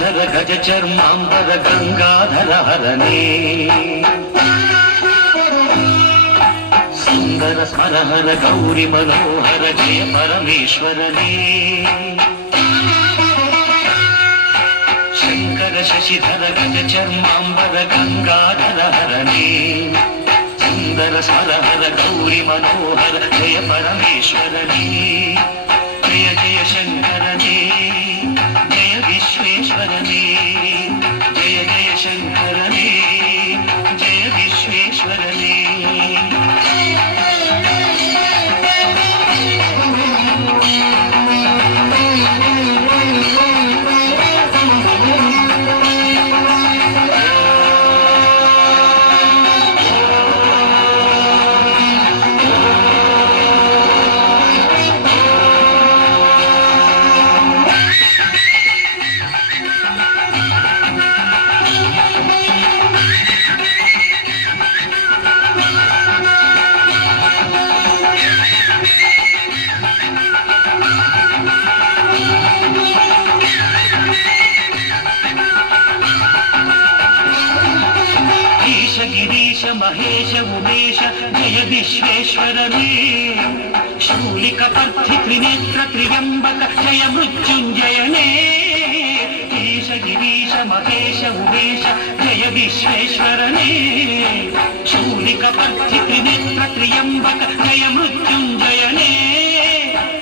ಶಶಿಧರ ಗಜ ಚರ್ಮಾಂಬರ ಗಂಗಾಧರ ಹರನೇ ಸುಂದರ ಸ್ಮರಹರ ಗೌರಿ ಮನೋಹರ ಜಯ ಪರಮೇಶ್ವರನೇ ಶಂಕರ ಶಶಿಧರ ಗಜ ಚರ್ಮಾಂಬರ ಗಂಗಾಧರ ಹರನೇ ಸುಂದರ ಸ್ಮರಹರ ಗೌರಿ ಮನೋಹರ ಜಯ ಪರಮೇಶ್ವರನೇ ಜಯ ಜಯ ಶಂಕರನೇ ಜಯ ವಿಶ್ವೇಶ್ವರನೇ ಜಯ ಜಯ ಶಂಕರನೇ ಜಯ ವಿಶ್ವೇಶ್ವರನೇ ಗಿರೀಶ ಮಹೇಶ ಉಮೇಶ ಜಯ ವಿಶ್ವೇಶ್ವರನೇ ಶೂಲಿಕ ಪರ್ಥಿ ತ್ರಿನೇತ್ರ ತ್ರಿಯಂಬಕ ಜಯ ಮೃತ್ಯುಂಜಯನೇ ಈಶ ಗಿರೀಶ ಮಹೇಶ ಉಮೇಶ ಜಯ ವಿಶ್ವೇಶ್ವರನೇ ಶೂಲಿಕ ಪರ್ಥಿ ತ್ರಿನೇತ್ರ ತ್ರಿಯಂಬಕ ಜಯ ಮೃತ್ಯುಂಜಯನೇ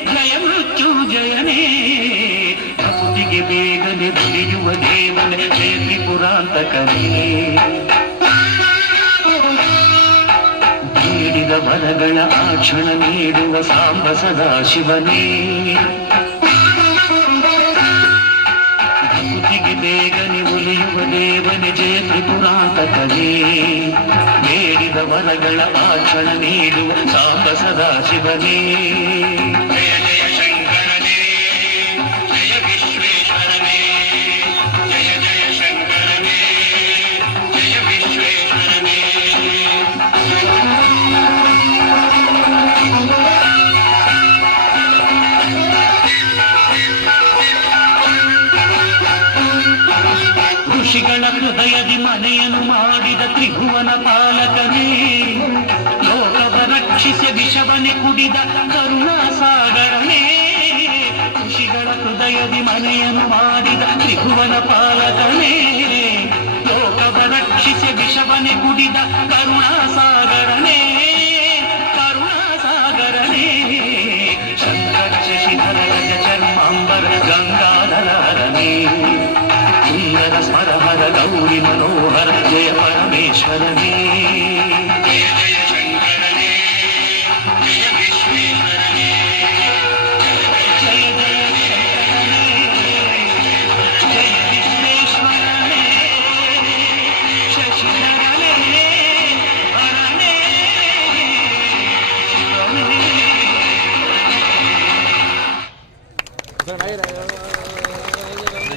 ಜಯ ಮೃತ್ಯುಂಜಯನೇ ಭಕ್ತಿಗೆ ಬೇಗನೆ ಬಲಿಯುವ ದೇವನೇ ಜಯ ತ್ರಿಪುರಾಂತಕನೇ ನೀಡಿದ ವರಗಳ ಆಕ್ಷಣ ನೀಡುವ ಸಾಂಬ ಸದಾಶಿವನೇ ಭಕ್ತಿಗೆ ಬೇಗನೆ ಒಲಿಯುವ ದೇವನೇ ಜಯ ತ್ರಿಪುರಾಂತಕನೇ ನೀಡಿದ ವರಗಳ ಆಕ್ಷಣ ನೀಡುವ ಸಾಂಬ ಸದಾಶಿವನೇ ಜಯ ಜಯ ಶಂಕರನೇ ಜಯ ವಿಶ್ವೇಶ್ವರನೇ ಜಯ ಜಯ ಶಂಕರನೇ ಜಯ ವಿಶ್ವೇಶ್ವರನೇ ಋಷಿಗಳ ಹೃದಯದಿ ಮನೆಯನ್ನು ಮಾಡಿದ ತ್ರಿಭುವನ ಪಾಲಕನೇ ಲೋಕವ ರಕ್ಷಿಸಿ ವಿಷವನೆ ಕುಡಿದ ಕರುಣಾಸಾಗರನೇ ಋಷಿಗಳ ಹೃದಯದಿ ಮನೆಯನ್ನು ಮಾಡಿದ ತ್ರಿಭುವನ ಪಾಲಕನೇ ಲೋಕವ ರಕ್ಷಿಸಿ ವಿಷವನೆ ಕುಡಿದ ಕರುಣಾಸಾಗರನೇ ಕರುಣಾಸಾಗರನೇ ಶಂಕರ ಶಶಿಧರ ಗಜ ಚರ್ಮಾಂಬರ ಗಂಗಾಧರ ಹರನೇ ಸುಂದರ ಸ್ಮರಹರ ಗೌರಿ ಮನೋಹರ ಜಯ ಪರಮೇಶ್ವರನೇ ಜಯ ಜಯ ಶಂಕರನೇ ಜಯ ವಿಶ್ವೇಶ್ವರನೇ ಜಯ ಜಯ ಶಂಕರನೇ ಜಯ ವಿಶ್ವೇಶ್ವರನೇ ಶಶಿಧರನೇ ಹರನೇ ಶಿವನೇ